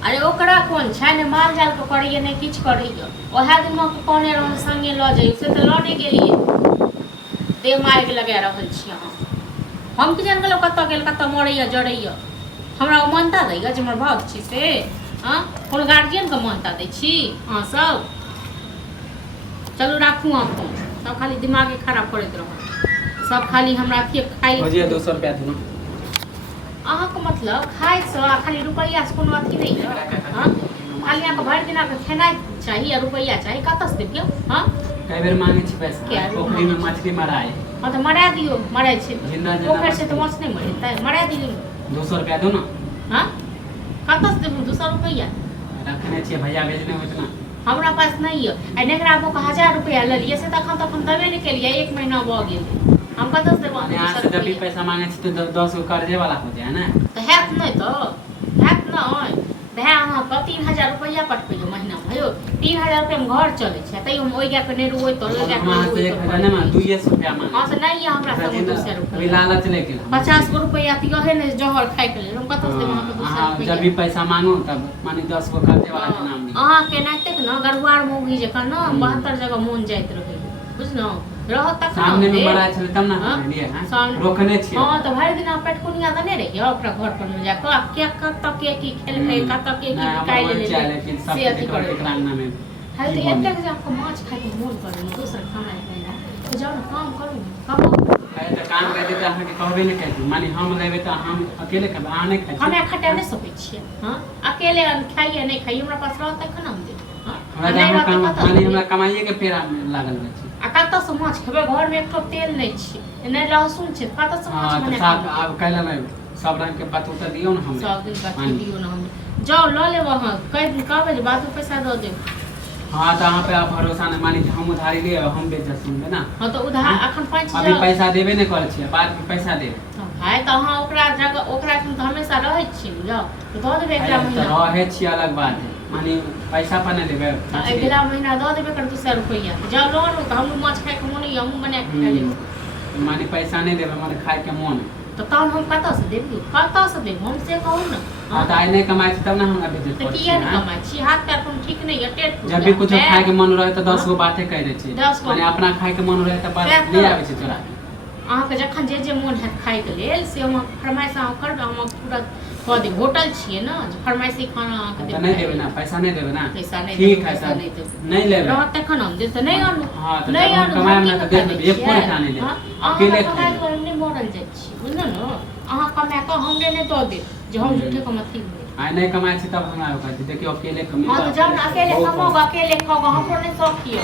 अरे ओकरा कोन छै ने माल जाल के करैया ने किछ करैया ओहे दिन में कहने रहन संगे ल जाइयो से त ल नहीं गेलिए दे मार के लगा रहल छी अहाँ हम कि जान गेलो कत गेल कत मरैया जड़ैया हमरा मानता दैया जे हमर भाव छी से हां कोन गार्जियन के मानता दै छी अहाँ सब चलू राखू अपन सब खाली दिमाग खराब करैत रहो सब खाली हमरा के खाई भजिया 200 रुपया दू अहाँ के मतलब खाई से खाली रुपया से कोनो अथी नहीं है हां खाली अहाँ के भर दिन के खेनाई चाहिए रुपया चाहिए कत से देबियो हां कई बेर मांगे छी पैसा पोखरी में मछली मराए हां तो मरा दियो मराए छी जिंदा पोखर से तो मछ नहीं मरता मरा दियो 200 रुपया दो ना हां कत से देबू 200 रुपया रखने छी भैया भेजने होत ना हमरा पास नहीं है आ नेकरा को 1000 रुपया ले लिए से तखन दबे नहीं के लिए 1 महीना भ गेल हम कत से देबो यहाँ से जब भी पैसा मांगे छी तो 10 गो कर्जे वाला हो जाए ना तो हैत नहीं तो हैत नहीं भै अहाँ पर 3000 रुपया पटबैयो महीना भयो 3000 रुपया में घर चले छै तै हम ओइ गया के नेरू ओइ तो लगा के वहां से 1000 ना 200 रुपया मांगे हां से नहीं है हमरा सब 200 रुपया अभी लालच लेके 50 रुपया तियो है ने जहर खाइ के ले हम कत से देबो अहाँ 200 रुपया जब भी पैसा मांगो तब माने 10 गो कर्जे वाला के नाम ली अहाँ के नाते के न गरुआर मौगी जका न 72 जगह मोन जाइत रहे बुझनो रह तक सामने में बड़ा छले तब ना हम लिए हैं रोकने छी हां तो भर दिन आप पेटकुनिया दने रहियो ओकरा घर पर में जाके आप के कत के की खेल खाइ कत के की काई ले ले से अथी कर एकरांगना में हाल तो एक जगह आपको माछ खाए के मन करे दूसरा खाना खाएगा तो जाओ ना काम करो कमाओ है तो काम कर देते अहाँ के कहबे नहीं कहती माने हम लेबे तो हम अकेले खाबे अहाँ नहीं खाई हमें खटा नहीं सकै छियै हां अकेले खाइए नहीं खाइए हमरा पास रहत तखन हम दे हमरा काम माने हमरा कमाइए के पेरा में लागल रहे छी आ कत से माछ खेबे घर में एक तेल नहीं छी नहीं लहसुन छै कत से माछ बने अब काल्हि में सब रंग के बात उतर दियो ना हम सब दिन बात दियो ना हम जाओ ल ले वहां कई दिन कहबे जे बाद में पैसा दे दे हां तो वहां पे आप भरोसा नहीं मानी हम उधारी ले हम बेच सुनबे ना हां तो उधार अखन 5 अभी पैसा देबे नहीं करे छी बाद में पैसा देबे भाई तो हां ओकरा जगह ओकरा तो हमेशा रहै छी जाओ तो दे देबे एकरा महीना तो रहे छी अलग बात है माने पैसा पर नहीं देबे अगला महीना दे देबे कर 200 रुपया जाओ लोन तो हम माछ खाए के मन हम बना के खा लेब माने पैसा नहीं देबे माने खाए के मन तो तब हम कत से देबी कत से देब हम से कहू ना हां तो आइ नहीं कमाई छी तब ना हमरा बेइज्जत तो किया नहीं कमाई छी हाथ पैर तुम ठीक नहीं है टेट जब भी कुछ खाए के मन रहे तो 10 गो बातें कह दे छी माने अपना खाए के मन रहे तो बात ले आवे छी तोरा अहाँ के जखन जे मोन हैत खाए के लेल से हम फरमाइश अहाँ करबे हम पूरा कह दे होटल छिए ना फरमाइशी खाना अहाँ के देबे नहीं देबे ना पैसा नहीं देबे ना पैसा नहीं ठीक है सर नहीं लेबे रहत तखन हम दे तो नहीं आनु हां तो नहीं आनु कमाए ना तो दे देबे एक पूरे खाने ले अकेले कमाए तो हमने मरल जाय छी बुझल न अहाँ कमाए के हमरे नहीं दो दे जो हम झूठे कमाती आइ नहीं कमाए छी तब हमरा कहती देखियो अकेले कमाए हां तो जाओ अकेले कमाओगे अकेले खाओगे हमरो नहीं शौक किया